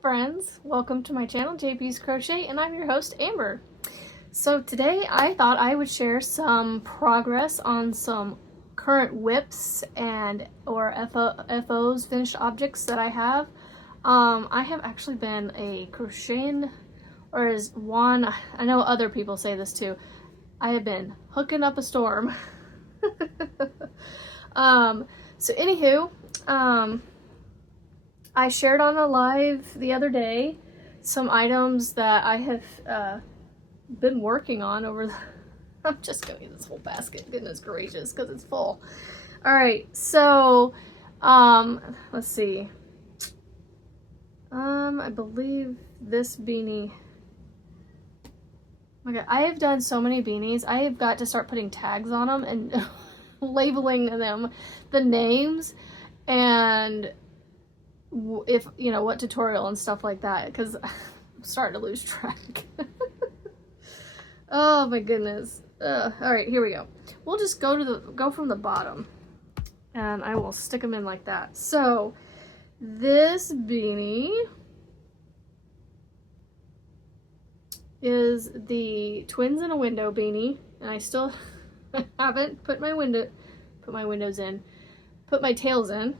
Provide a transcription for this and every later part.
friends, welcome to my channel JP's Crochet, and I'm your host Amber. So today I thought I would share some progress on some current WIPs and or FOs, finished objects that I have. I have actually been a crocheting, or as Juan, I know other people say this too, I have been hooking up a storm. So anywho, I shared on a live the other day some items that I have been working on over the I'm just gonna eat this whole basket, goodness gracious, because it's full. Alright, so let's see. I believe this beanie. Okay, I have done so many beanies. I have got to start putting tags on them and labeling them, the names, and if you know what tutorial and stuff like that, because I'm starting to lose track. Oh my goodness. All right, here we go. We'll just go from the bottom, and I will stick them in like that. So this beanie is the twins in a window beanie, and I still haven't put my tails in.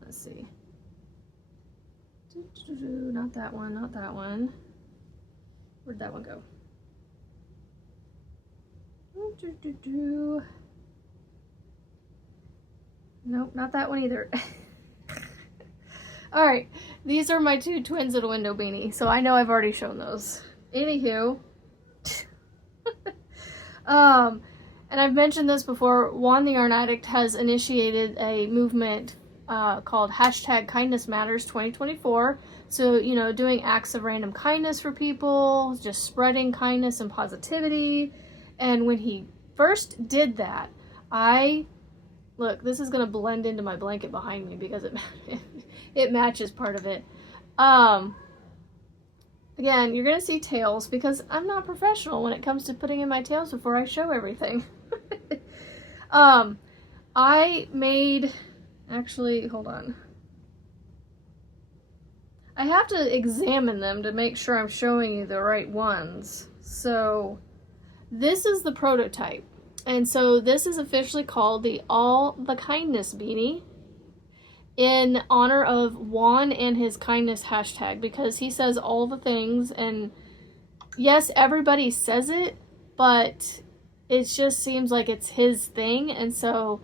Let's see. Not that one, not that one. Where'd that one go? Nope, not that one either. Alright, these are my two twins at a window beanie, so I know I've already shown those. Anywho, and I've mentioned this before, Juan the Yarn Addict has initiated a movement called #KindnessMatters2024. So, you know, doing acts of random kindness for people, just spreading kindness and positivity. And when he first did that, look, this is going to blend into my blanket behind me because it matches part of it. Again, you're going to see tails because I'm not professional when it comes to putting in my tails before I show everything. I made, actually, hold on. I have to examine them to make sure I'm showing you the right ones. So this is the prototype. And so this is officially called the All the Kindness beanie in honor of Juan and his kindness hashtag, because he says all the things, and yes, everybody says it, but it just seems like it's his thing, and so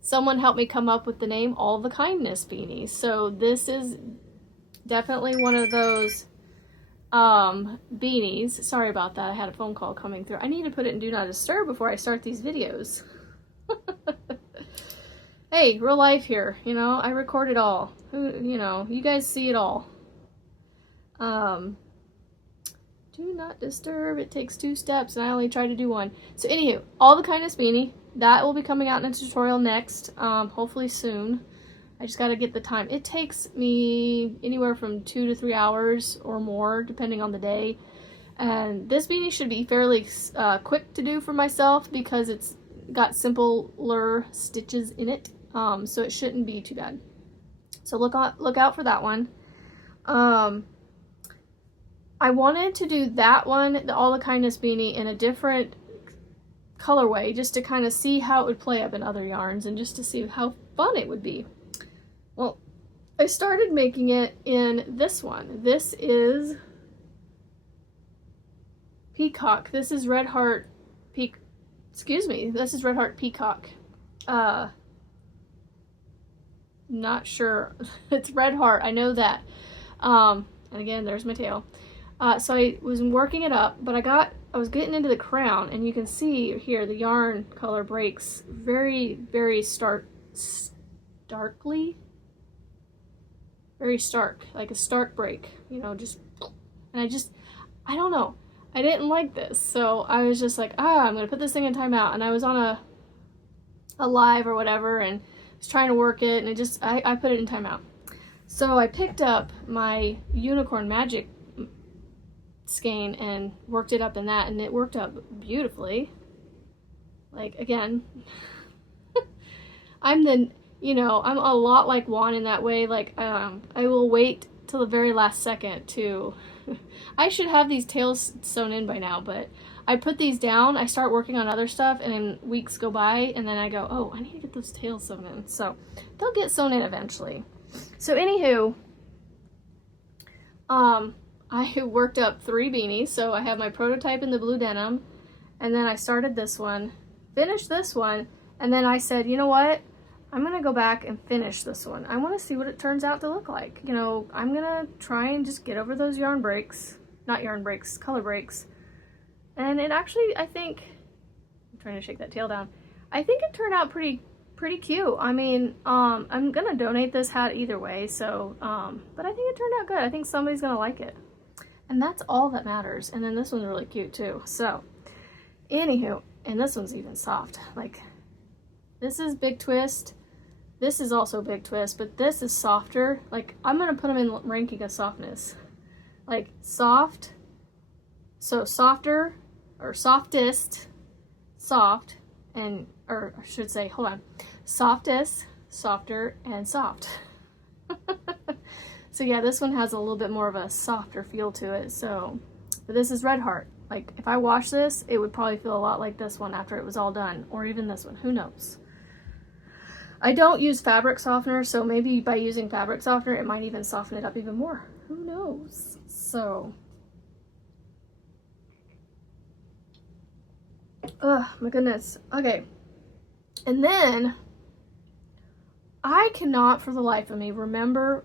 someone helped me come up with the name All the Kindness beanie. So this is definitely one of those beanies. Sorry about that, I had a phone call coming through. I need to put it in Do Not Disturb before I start these videos. Hey, real life here, you know, I record it all. You know, you guys see it all. Do not disturb, it takes 2 steps, and I only try to do 1. So anywho, All the Kindness beanie, that will be coming out in a tutorial next, hopefully soon. I just gotta get the time. It takes me anywhere from 2 to 3 hours or more, depending on the day. And this beanie should be fairly quick to do for myself because it's got simpler stitches in it. So it shouldn't be too bad. So look out for that one. I wanted to do that one, the All the Kindness beanie, in a different colorway, just to kind of see how it would play up in other yarns and just to see how fun it would be. Well, I started making it in this one. This is Peacock. This is Red Heart this is Red Heart Peacock. Not sure. It's Red Heart, I know that. And again, there's my tail. So I was working it up, but I was getting into the crown, and you can see here the yarn color breaks very, very starkly. Very stark, like a stark break, you know, just, and I don't know. I didn't like this, so I was just like, I'm gonna put this thing in timeout, and I was on a live or whatever, and was trying to work it, and I put it in timeout. So I picked up my Unicorn Magic skein and worked it up in that, and it worked up beautifully. Like, again, I'm the you know, I'm a lot like Juan in that way. Like, I will wait till the very last second to, I should have these tails sewn in by now, but I put these down, I start working on other stuff, and then weeks go by, and then I go, oh, I need to get those tails sewn in. So they'll get sewn in eventually. So anywho, I worked up 3 beanies. So I have my prototype in the blue denim, and then I started this one, finished this one, and then I said, you know what? I'm gonna go back and finish this one. I wanna see what it turns out to look like. You know, I'm gonna try and just get over those yarn breaks, not yarn breaks, color breaks. And it actually, I think, I'm trying to shake that tail down. I think it turned out pretty cute. I mean, I'm gonna donate this hat either way, so, but I think it turned out good. I think somebody's gonna like it. And that's all that matters. And then this one's really cute too. So, anywho, and this one's even soft. Like, this is Big Twist. This is also Big Twist, but this is softer. Like, I'm gonna put them in ranking of softness. Like, soft, so softer, or softest, soft, and, or I should say, hold on, softest, softer, and soft. So yeah, this one has a little bit more of a softer feel to it. So, but this is Red Heart. Like, if I wash this, it would probably feel a lot like this one after it was all done, or even this one, who knows. I don't use fabric softener, so maybe by using fabric softener, it might even soften it up even more. Who knows? So, oh my goodness. Okay. And then, I cannot for the life of me remember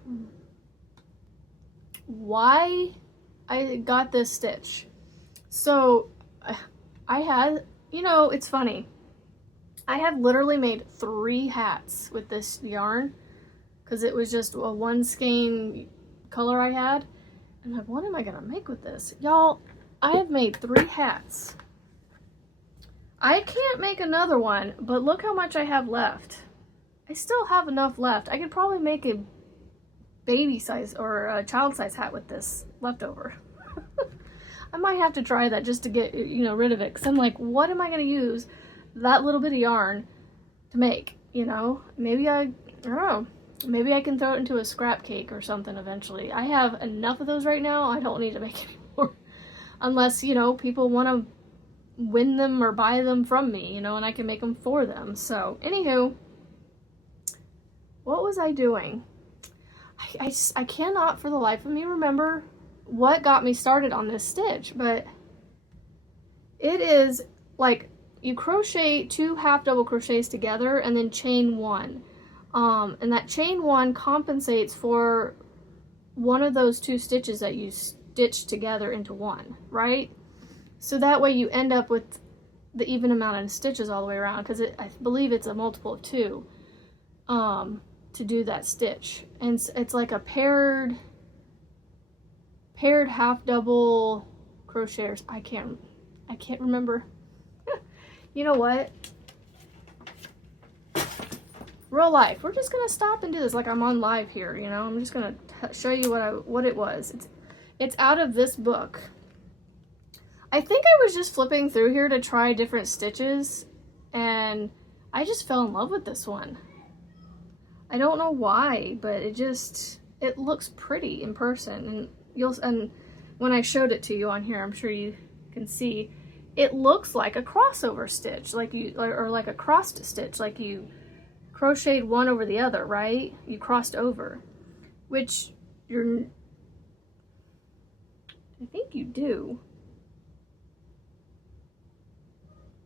why I got this stitch. So, I had, you know, it's funny. I have literally made 3 hats with this yarn because it was just a 1 skein color I had. And I'm like, what am I gonna make with this? Y'all, I have made 3 hats. I can't make another one, but look how much I have left. I still have enough left. I could probably make a baby size or a child size hat with this leftover. I might have to try that just to get, you know, rid of it. Because I'm like, what am I going to use that little bit of yarn to make? You know, maybe I don't know. Maybe I can throw it into a scrap cake or something eventually. I have enough of those right now. I don't need to make any more. Unless, you know, people want to win them or buy them from me, you know, and I can make them for them. So, anywho, what was I doing? I cannot for the life of me remember what got me started on this stitch, but it is like you crochet 2 half double crochets together and then chain 1. And that chain 1 compensates for one of those 2 stitches that you stitch together into one, right? So that way you end up with the even amount of stitches all the way around, because I believe it's a multiple of 2 to do that stitch. And it's like a paired half double crocheters. I can't remember. You know what? Real life. We're just gonna stop and do this like I'm on live here, you know? I'm just gonna show you what it was. It's out of this book. I think I was just flipping through here to try different stitches, and I just fell in love with this one. I don't know why, but it looks pretty in person, and when I showed it to you on here, I'm sure you can see, it looks like a crossover stitch, like or like a crossed stitch, like you crocheted one over the other, right? You crossed over, which I think you do.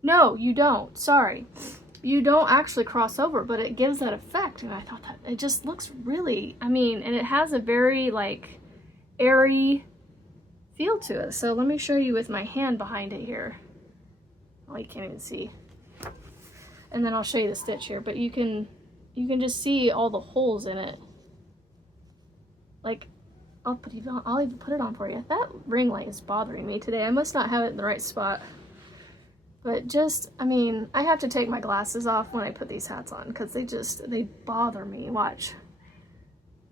No, you don't. Sorry. You don't actually cross over, but it gives that effect. And I thought that it just looks really, I mean, and it has a very like airy feel to it. So let me show you with my hand behind it here. Oh, you can't even see. And then I'll show you the stitch here, but you can just see all the holes in it. Like, I'll even put it on for you. That ring light is bothering me today. I must not have it in the right spot. But just, I mean, I have to take my glasses off when I put these hats on because they bother me. Watch.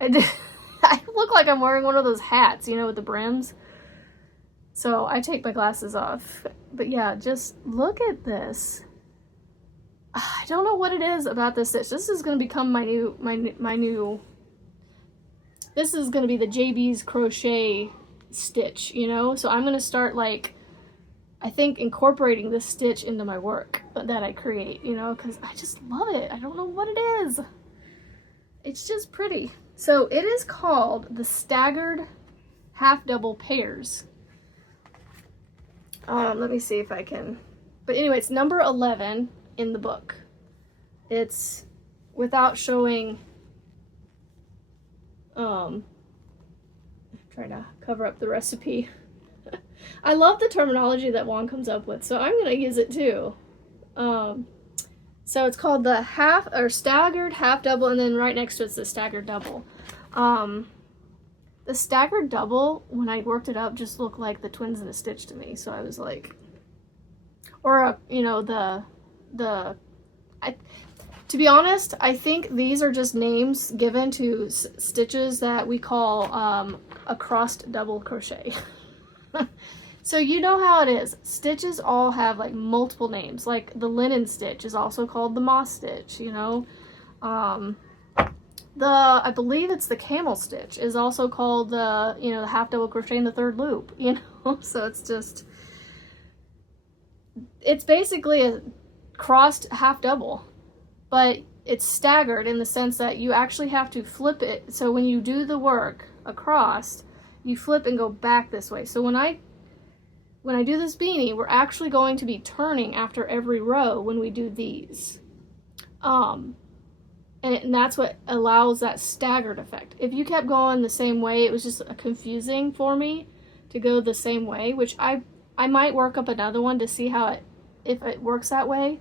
I look like I'm wearing one of those hats, you know, with the brims. So I take my glasses off. But yeah, just look at this. I don't know what it is about this stitch. This is going to become my new, this is going to be the JB's crochet stitch, you know? So I'm going to start, like, I think incorporating this stitch into my work that I create, you know, because I just love it. I don't know what it is. It's just pretty. So it is called the Staggered Half Double Pairs. Let me see if I can, but anyway, it's number 11 in the book. It's without showing, trying to cover up the recipe. I love the terminology that Juan comes up with, so I'm going to use it too. So it's called the staggered half double, and then right next to it's the staggered double. The staggered double, when I worked it up, just looked like the twins in a stitch to me. So I was like, or you know, to be honest, I think these are just names given to stitches that we call a crossed double crochet. So you know how it is. Stitches all have like multiple names. Like the linen stitch is also called the moss stitch, you know. I believe it's the camel stitch is also called the, you know, the half double crochet in the third loop, you know. So it's just, it's basically a crossed half double, but it's staggered in the sense that you actually have to flip it. So when you do the work across, you flip and go back this way. So when I do this beanie, we're actually going to be turning after every row when we do these. And that's what allows that staggered effect. If you kept going the same way, it was just confusing for me to go the same way, which I might work up another one to see how if it works that way,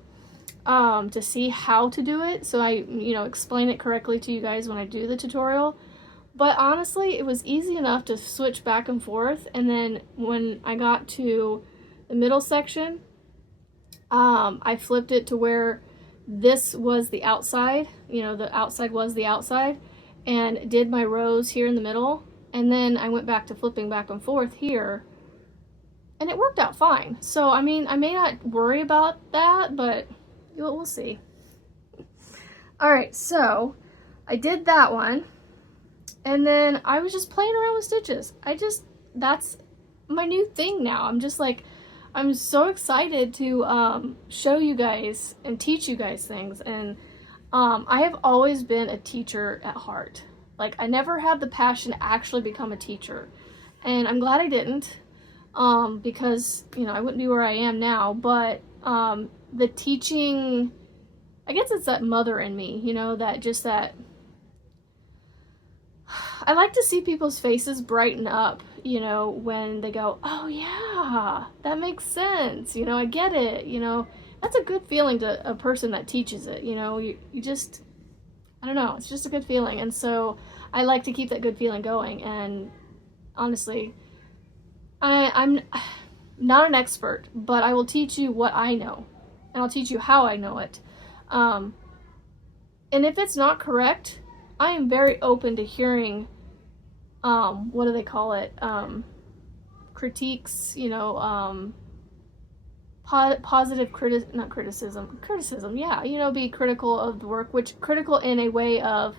to see how to do it. So I, you know, explain it correctly to you guys when I do the tutorial. But honestly, it was easy enough to switch back and forth. And then when I got to the middle section, I flipped it to where this was the outside, you know, the outside was the outside, and did my rows here in the middle. And then I went back to flipping back and forth here, and it worked out fine. So, I mean, I may not worry about that, but we'll see. All right, so I did that one. And then I was just playing around with stitches. That's my new thing now. I'm just like, I'm so excited to show you guys and teach you guys things. And I have always been a teacher at heart. Like, I never had the passion to actually become a teacher. And I'm glad I didn't, because, you know, I wouldn't be where I am now. But the teaching, I guess it's that mother in me, you know, that I like to see people's faces brighten up, you know, when they go, oh yeah, that makes sense, you know, I get it, you know. That's a good feeling to a person that teaches it, you know. You just, I don't know, it's just a good feeling. And so I like to keep that good feeling going. And honestly, I'm not an expert, but I will teach you what I know, and I'll teach you how I know it. And if it's not correct, I am very open to hearing, what do they call it? Critiques, you know, positive criticism, yeah, you know, be critical of the work, which critical in a way of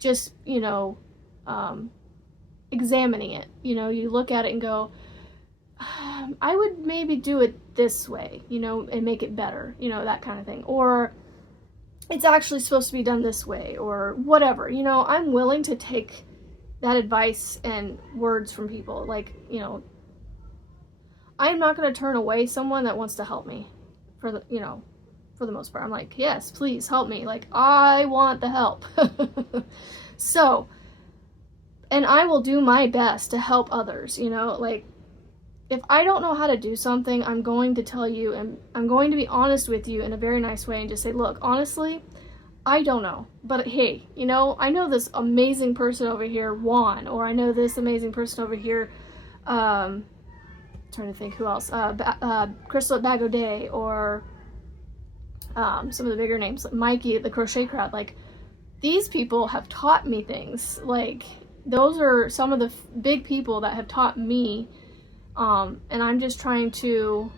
just, you know, examining it. You know, you look at it and go, I would maybe do it this way, you know, and make it better, you know, that kind of thing. Or it's actually supposed to be done this way, or whatever, you know. I'm willing to take that advice and words from people. Like, you know, I'm not going to turn away someone that wants to help me for the, you know, for the most part. I'm like, yes, please help me. Like, I want the help. So, and I will do my best to help others, you know. Like, if I don't know how to do something, I'm going to tell you, and I'm going to be honest with you in a very nice way and just say, look, honestly, I don't know, but hey, you know, I know this amazing person over here, Juan, or I know this amazing person over here, trying to think who else, Crystal at Bag O' Day, or some of the bigger names, like Mikey at the Crochet Crowd. Like, these people have taught me things. Like, those are some of the big people that have taught me. And I'm just trying to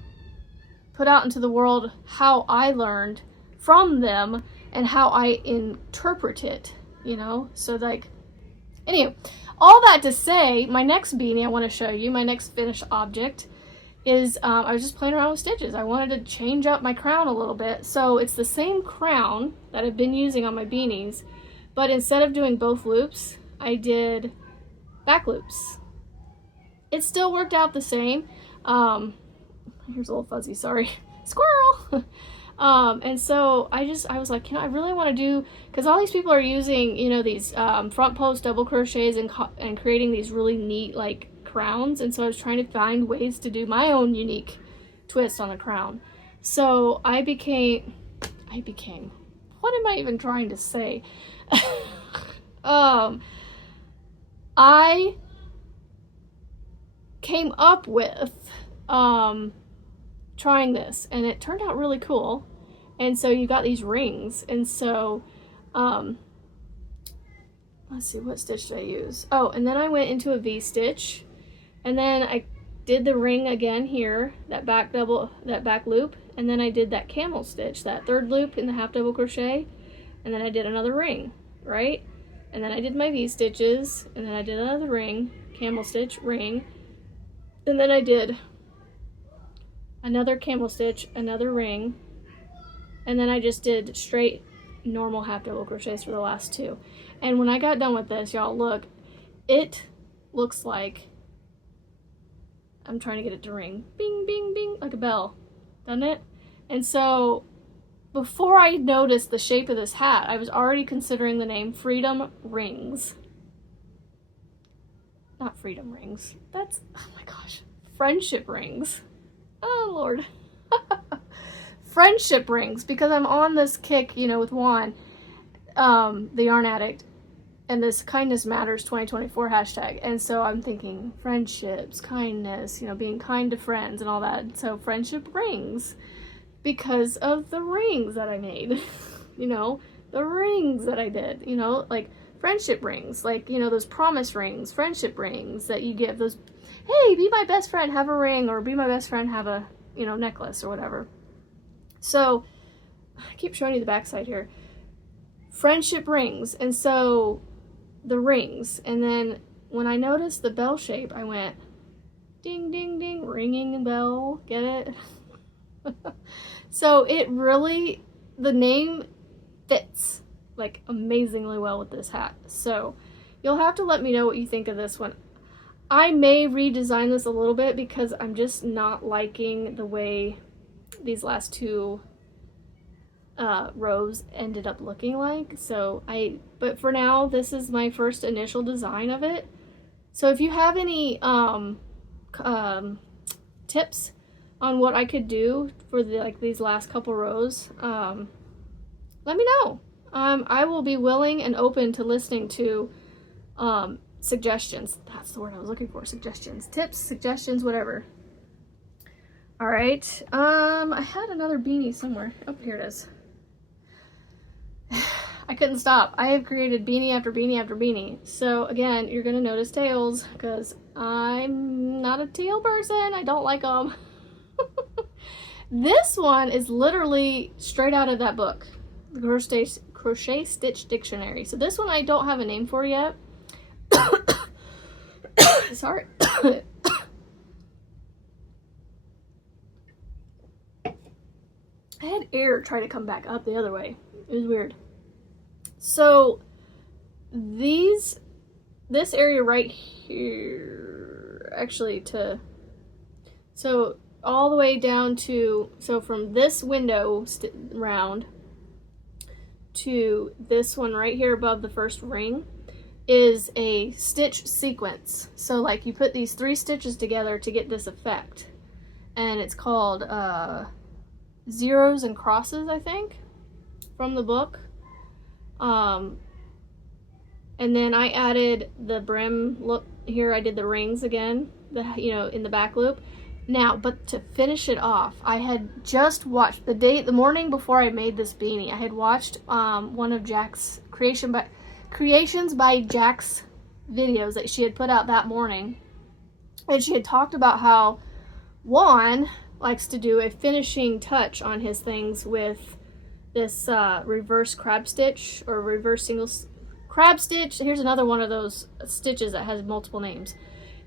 put out into the world how I learned from them and how I interpret it, you know? So like, anyway, all that to say, my next beanie I want to show you, my next finished object, is I was just playing around with stitches. I wanted to change up my crown a little bit. So it's the same crown that I've been using on my beanies, but instead of doing both loops, I did back loops. It still worked out the same. Here's a little fuzzy, sorry. Squirrel! And so I was like, I really want to do, because all these people are using, you know, these front post double crochets and creating these really neat like crowns, and so I was trying to find ways to do my own unique twist on a crown. So I became, what am I even trying to say? I came up with trying this, and it turned out really cool. And so you got these rings, and so let's see, what stitch did I use? Oh, and then I went into a V-stitch, and then I did the ring again here, that back loop, and then I did that camel stitch, that third loop in the half double crochet, and then I did another ring, right? And then I did my V-stitches, and then I did another ring, camel stitch, ring, and then I did another camel stitch, another ring, and then I just did straight normal half double crochets for the last two. And when I got done with this, y'all, look, it looks like, I'm trying to get it to ring, bing, bing, bing, like a bell, doesn't it? And so before I noticed the shape of this hat, I was already considering the name Freedom Rings. Not Freedom Rings, that's, oh my gosh, Friendship Rings. Oh Lord. Friendship Rings, because I'm on this kick, you know, with Juan, the yarn addict, and this Kindness Matters 2024 hashtag. And so I'm thinking friendships, kindness, you know, being kind to friends and all that. So Friendship Rings, because of the rings that I made, you know, the rings that I did, you know, like friendship rings, like, you know, those promise rings, friendship rings that you give, those, hey, be my best friend, have a ring, or be my best friend, have a, you know, necklace or whatever. So I keep showing you the backside here. Friendship rings, and so the rings, and then when I noticed the bell shape, I went ding, ding, ding, ringing a bell, get it? So it really, the name fits like amazingly well with this hat. So you'll have to let me know what you think of this one. I may redesign this a little bit because I'm just not liking the way these last two rows ended up looking like. So but for now, this is my first initial design of it. So if you have any tips on what I could do for these last couple rows, let me know. I will be willing and open to listening to suggestions. That's the word I was looking for. Suggestions, tips, suggestions, whatever. All right. I had another beanie somewhere. Oh, here it is. I couldn't stop. I have created beanie after beanie after beanie. So again, you're gonna notice tails because I'm not a tail person. I don't like them. This one is literally straight out of that book, the Crochet Stitch Dictionary. So this one I don't have a name for yet. Sorry. I had air try to come back up the other way. It was weird. So this area right here, actually so all the way down to, so from this window round to this one right here above the first ring is a stitch sequence. So like you put these 3 stitches together to get this effect, and it's called zeros and crosses, I think, from the book. And then I added the brim look here. I did the rings again, in the back loop. Now, but to finish it off, I had just watched the morning before I made this beanie. I had watched one of Jack's Creations by Jack's videos that she had put out that morning, and she had talked about how Juan likes to do a finishing touch on his things with this reverse crab stitch or reverse single crab stitch. Here's another one of those stitches that has multiple names.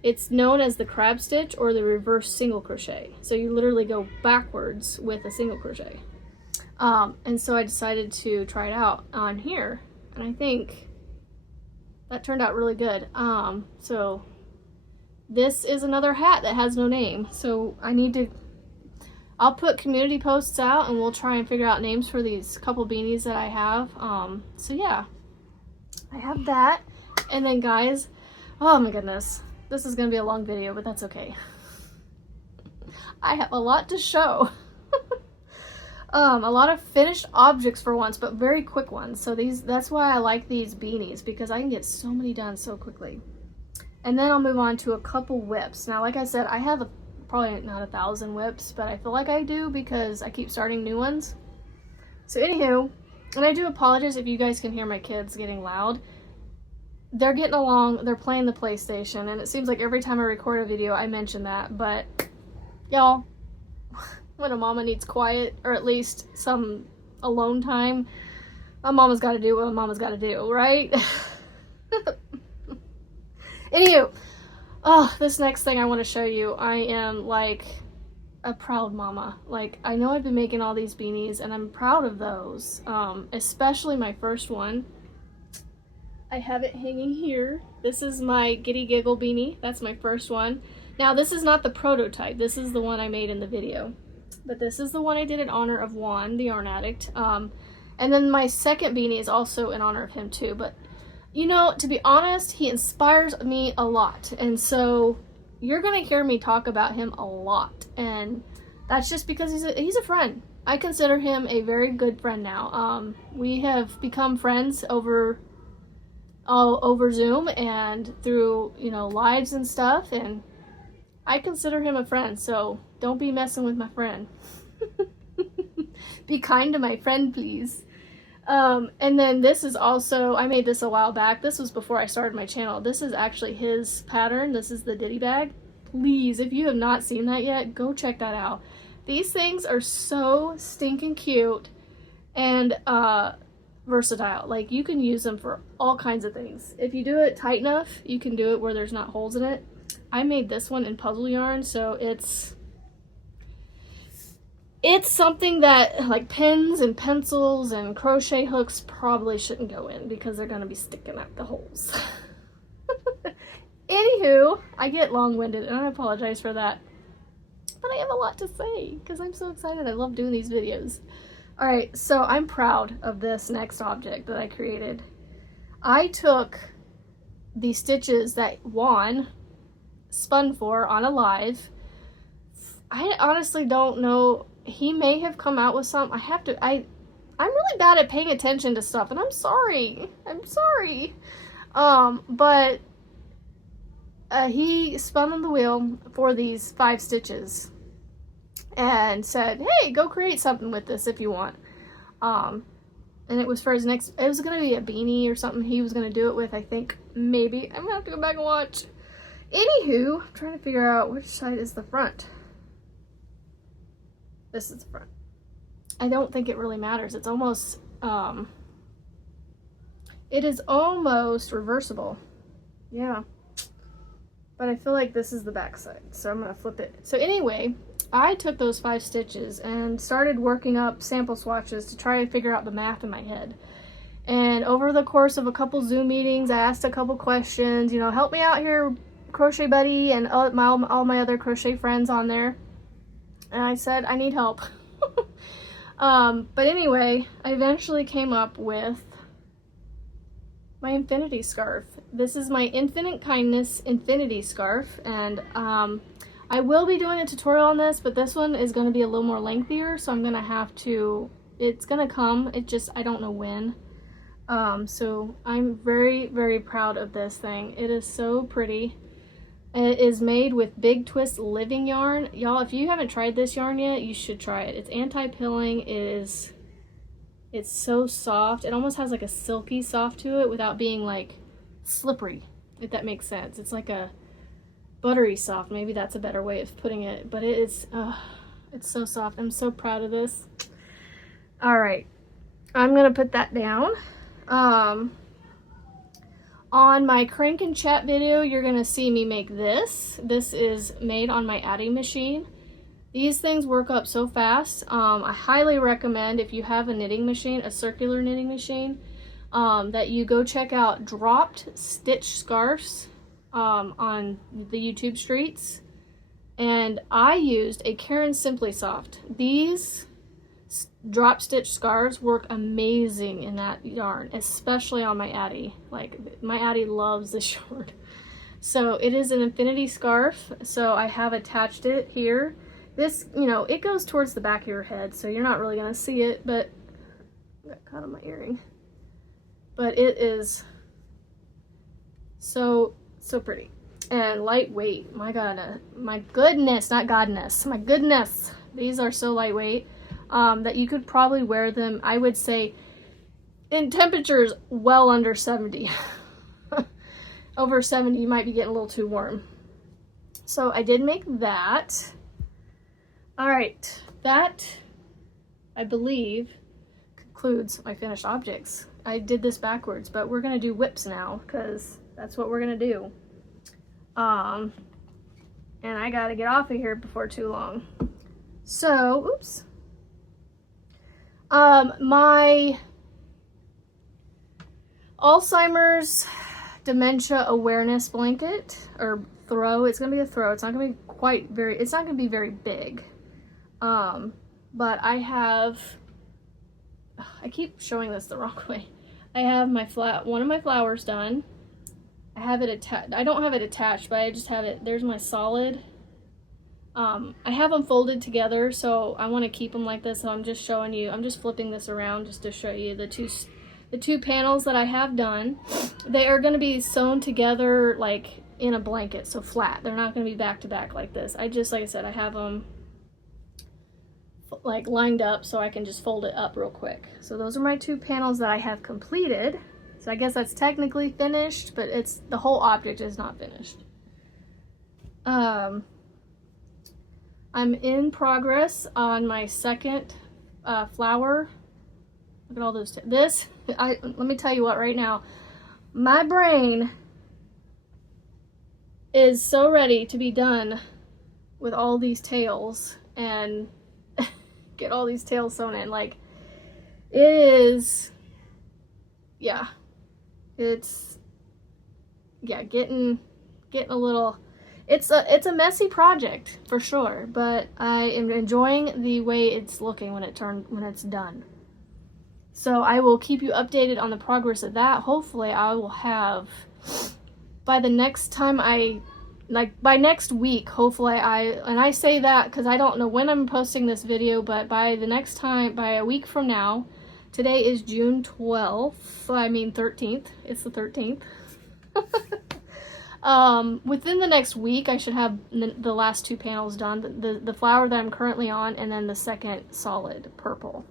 It's known as the crab stitch or the reverse single crochet. So you literally go backwards with a single crochet. And so I decided to try it out on here, and I think that turned out really good. So this is another hat that has no name. So I'll put community posts out and we'll try and figure out names for these couple beanies that I have. So yeah, I have that. And then guys, oh my goodness, this is gonna be a long video, but that's okay. I have a lot to show. A lot of finished objects for once, but very quick ones. So that's why I like these beanies, because I can get so many done so quickly. And then I'll move on to a couple whips. Now, like I said, I have probably not 1,000 whips, but I feel like I do because I keep starting new ones. So anywho, and I do apologize if you guys can hear my kids getting loud. They're getting along, they're playing the PlayStation, and it seems like every time I record a video I mention that, but y'all, when a mama needs quiet, or at least some alone time, a mama's got to do what a mama's got to do, right? Anywho, this next thing I want to show you, I am like a proud mama. Like, I know I've been making all these beanies and I'm proud of those, especially my first one. I have it hanging here. This is my Giddy Giggle beanie. That's my first one. Now, this is not the prototype. This is the one I made in the video. But this is the one I did in honor of Juan, the yarn addict. And then my second beanie is also in honor of him too. But, you know, to be honest, he inspires me a lot. And so you're going to hear me talk about him a lot. And that's just because he's a friend. I consider him a very good friend now. We have become friends over Zoom and through, you know, lives and stuff. And I consider him a friend, so don't be messing with my friend. Be kind to my friend, please. And then this is also, I made this a while back. This was before I started my channel. This is actually his pattern. This is the Ditty Bag. Please, if you have not seen that yet, go check that out. These things are so stinking cute and versatile. Like, you can use them for all kinds of things. If you do it tight enough, you can do it where there's not holes in it. I made this one in puzzle yarn, so it's something that, like, pens and pencils and crochet hooks probably shouldn't go in because they're going to be sticking out the holes. Anywho, I get long-winded and I apologize for that. But I have a lot to say because I'm so excited. I love doing these videos. Alright, so I'm proud of this next object that I created. I took the stitches that Juan spun for on a live. I honestly don't know. He may have come out with some. I'm really bad at paying attention to stuff, and I'm sorry. But he spun on the wheel for these 5 stitches and said, hey, go create something with this if you want. And it was for his next, it was gonna be a beanie or something he was gonna do it with, I think. Maybe. I'm gonna have to go back and watch. Anywho, I'm trying to figure out which side is the front. This is the front. I don't think it really matters. It's almost, it is almost reversible. Yeah. But I feel like this is the back side, so I'm gonna flip it. So anyway, I took those 5 stitches and started working up sample swatches to try and figure out the math in my head. And over the course of a couple Zoom meetings, I asked a couple questions, you know, help me out here, Crochet Buddy, and all my other crochet friends on there. And I said, I need help. But anyway, I eventually came up with my infinity scarf. This is my Infinite Kindness infinity scarf, and I will be doing a tutorial on this, but this one is going to be a little more lengthier, so I'm going to have to, it's going to come, I don't know when. So I'm very, very proud of this thing. It is so pretty. It is made with Big Twist Living yarn. Y'all, if you haven't tried this yarn yet, you should try it. It's anti-pilling. It's so soft. It almost has like a silky soft to it without being like slippery, if that makes sense. It's like a buttery soft. Maybe that's a better way of putting it, but it's so soft. I'm so proud of this. All right. I'm gonna put that down. On my crank and chat video, you're gonna see me make this. This is made on my Addy machine. These things work up so fast. I highly recommend, if you have a knitting machine, a circular knitting machine, that you go check out Dropped Stitch Scarves on the YouTube streets. And I used a Karen Simply Soft. These drop stitch scarves work amazing in that yarn, especially on my Addy. Like, my Addy loves this yarn. So it is an infinity scarf, so I have attached it here. This, you know, it goes towards the back of your head, so you're not really gonna see it, but I got caught on my earring. But it is so pretty and lightweight. My God, my goodness, not godness, my goodness. These are so lightweight that you could probably wear them, I would say, in temperatures well under 70. Over 70, you might be getting a little too warm. So I did make that. All right, that, I believe, concludes my finished objects. I did this backwards, but we're gonna do WIPs now, because that's what we're gonna do. And I gotta get off of here before too long. So, oops. My Alzheimer's dementia awareness blanket, or throw, it's gonna be a throw. It's not gonna be it's not gonna be very big. But I have, I keep showing this the wrong way. I have my one of my flowers done. I have it attached. I don't have it attached, but I just have it. There's my solid. I have them folded together, so I want to keep them like this. So I'm just showing you. I'm just flipping this around just to show you the two panels that I have done. They are going to be sewn together like in a blanket, so flat. They're not going to be back to back like this. I just, like I said, I have them like lined up so I can just fold it up real quick. So those are my two panels that I have completed. So I guess that's technically finished, but the whole object is not finished. I'm in progress on my second flower. Look at all those. Let me tell you what, right now, my brain is so ready to be done with all these tails and get all these tails sewn in. Like, it is, yeah, it's, yeah, getting a little, it's a messy project for sure, but I am enjoying the way it's looking when it's done. So I will keep you updated on the progress of that. Hopefully I will have, by the next time by next week, hopefully and I say that because I don't know when I'm posting this video, but by a week from now, today is June 12th, I mean 13th, it's the 13th. Within the next week, I should have the last two panels done, the flower that I'm currently on, and then the second solid purple.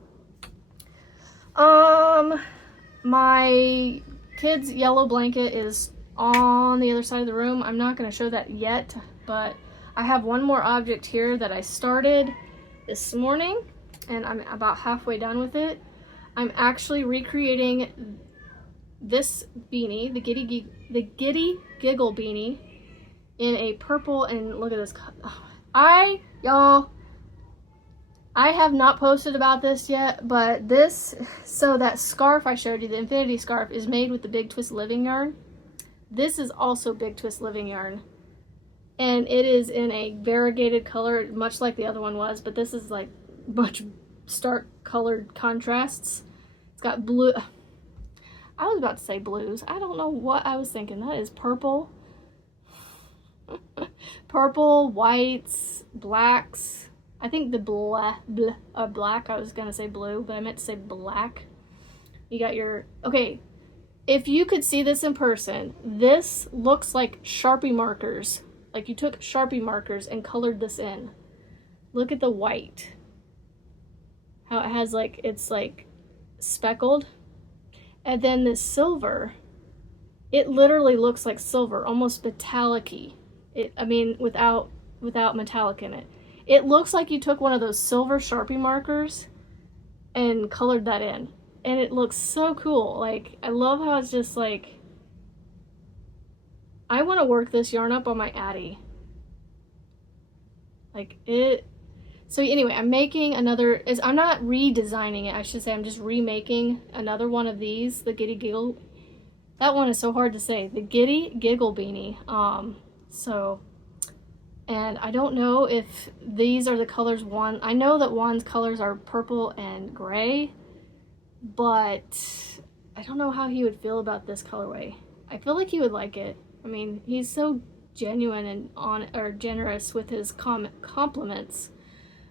My kid's yellow blanket is on the other side of the room. I'm not going to show that yet, but I have one more object here that I started this morning, and I'm about halfway done with it. I'm actually recreating this beanie, the Giddy Giggle beanie, in a purple, and look at this. Y'all, I have not posted about this yet, but so that scarf I showed you, the infinity scarf, is made with the Big Twist Living yarn. This is also Big Twist Living yarn, and it is in a variegated color, much like the other one was, but this is like much stark colored contrasts. It's got blue. I was about to say blues. I don't know what I was thinking. That is purple. Purple, whites, blacks. I think the black, I was gonna say blue, but I meant to say black. You got your, okay, if you could see this in person, this looks like Sharpie markers. Like you took Sharpie markers and colored this in. Look at the white. How it has like, it's like speckled. And then this silver, it literally looks like silver, almost metallic-y. I mean, without metallic in it. It looks like you took one of those silver Sharpie markers and colored that in. and it looks so cool. Like, I love how it's just like, I want to work this yarn up on my Addy. Like it. So anyway, I'm making another, I'm not redesigning it, I should say. I'm just remaking another one of these, the Giddy Giggle. That one is so hard to say. The Giddy Giggle Beanie. And I don't know if these are the colors Juan. I know that Juan's colors are purple and gray, but I don't know how he would feel about this colorway. I feel like he would like it. I mean, he's so genuine and generous with his compliments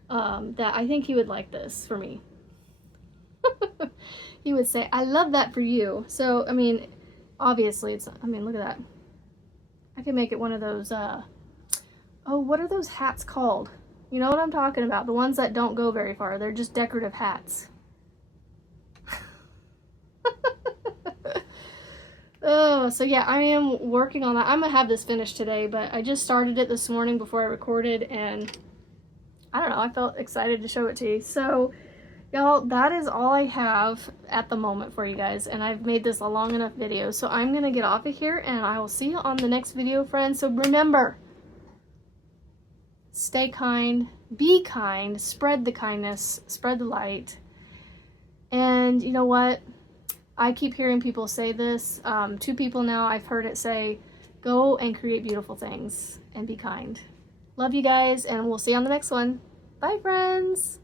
that I think he would like this for me. He would say, "I love that for you." So, I mean, obviously it's, I mean, look at that. I could make it one of those, oh, what are those hats called? You know what I'm talking about. The ones that don't go very far. They're just decorative hats. Oh, so yeah, I am working on that. I'm gonna have this finished today, but I just started it this morning before I recorded, and I don't know, I felt excited to show it to you. So, y'all, that is all I have at the moment for you guys, and I've made this a long enough video, so I'm gonna get off of here, and I will see you on the next video, friends. So remember, stay kind, be kind, spread the kindness, spread the light, and you know what? I keep hearing people say this. 2 people now I've heard it say, go and create beautiful things and be kind. Love you guys, and we'll see you on the next one. Bye, friends.